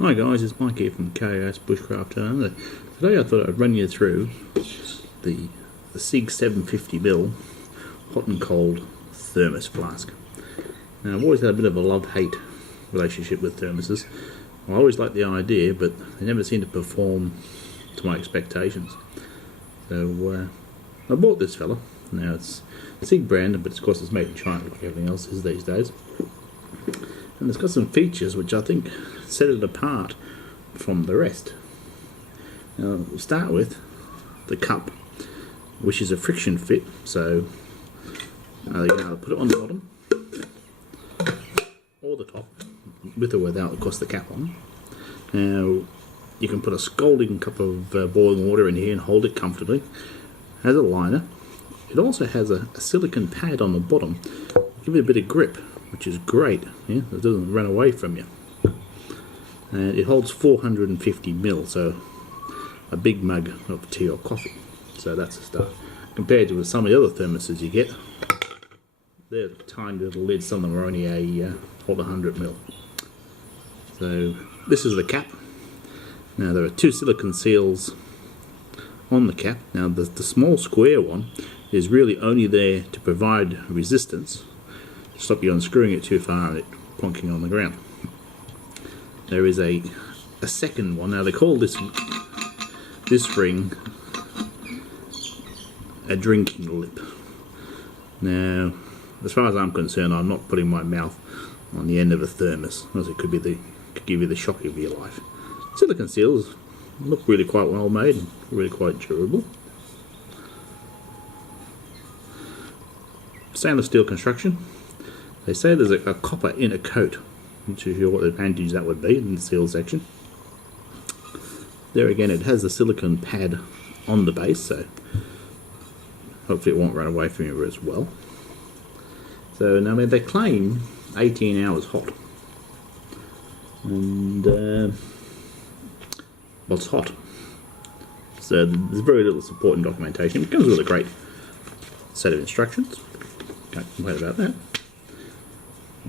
Hi guys, it's Mike here from KOS Bushcraft. Today I thought I'd run you through the SIGG 750ml hot and cold thermos flask. Now I've always had a bit of a love-hate relationship with thermoses. I always liked the idea, but they never seem to perform to my expectations. So I bought this fella. Now it's a SIGG brand, but of course it's made in China like everything else is these days. And it's got some features which I think set it apart from the rest. Now, we'll start with the cup, which is a friction fit, so you're going to put it on the bottom or the top, with or without, of course, the cap on. Now, you can put a scalding cup of boiling water in here and hold it comfortably. It has a liner. It also has a silicone pad on the bottom, give it a bit of grip, which is great. Yeah, it doesn't run away from you. And it holds 450ml, so a big mug of tea or coffee. So that's a start. Compared to some of the other thermoses you get, they're tiny little lids. Some of them are only hold 100ml. So this is the cap. Now there are two silicone seals on the cap. Now the small square one is really only there to provide resistance, to stop you unscrewing it too far and it plonking on the ground. There is a second one. Now they call this ring a drinking lip. Now, as far as I'm concerned, I'm not putting my mouth on the end of a thermos, as it could give you the shock of your life. Silicone seals look really quite well made and really quite durable. Stainless steel construction. They say there's a copper inner coat, which is what advantage that would be in the seal section. There again, it has the silicone pad on the base, so hopefully it won't run away from you as well. So now they claim 18 hours hot, and well, it's hot. So there's very little support and documentation. It comes with a great set of instructions. Can't complain about that.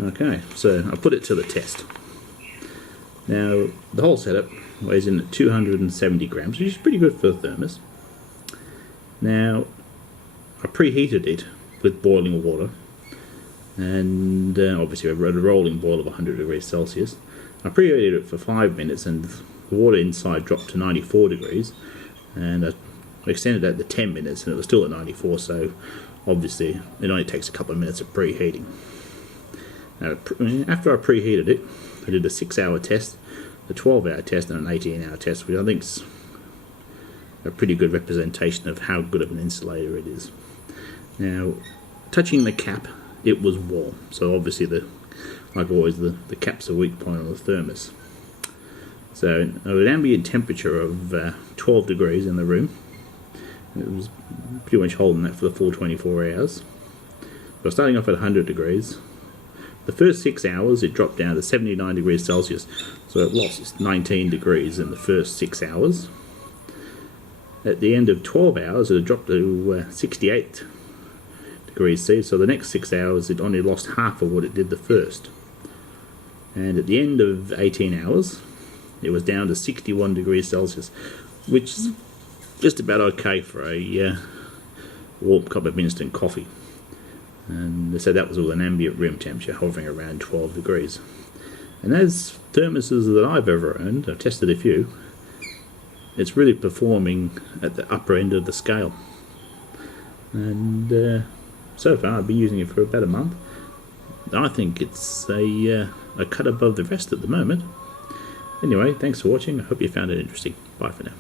Okay, so I put it to the test. Now, the whole setup weighs in at 270 grams, which is pretty good for a thermos. Now, I preheated it with boiling water, and obviously I had a rolling boil of 100 degrees Celsius. I preheated it for 5 minutes, and the water inside dropped to 94 degrees, and I extended that to 10 minutes, and it was still at 94, so obviously it only takes a couple of minutes of preheating. Now, after I preheated it, I did a 6-hour test, a 12-hour test, and an 18-hour test, which I think is a pretty good representation of how good of an insulator it is. Now, touching the cap, it was warm, so obviously, like always, the cap's a weak point on the thermos. So, at an ambient temperature of 12 degrees in the room, it was pretty much holding that for the full 24 hours. But starting off at 100 degrees, the first 6 hours it dropped down to 79 degrees Celsius, so it lost 19 degrees in the first 6 hours. At the end of 12 hours it had dropped to 68 degrees C, so the next 6 hours it only lost half of what it did the first. And at the end of 18 hours it was down to 61 degrees Celsius, which is just about okay for a warm cup of instant coffee. And they said that was with an ambient room temperature hovering around 12 degrees. And as thermoses that I've ever owned, I've tested a few, it's really performing at the upper end of the scale. And so far I've been using it for about a month. I think it's a cut above the rest at the moment. Anyway, thanks for watching. I hope you found it interesting. Bye for now.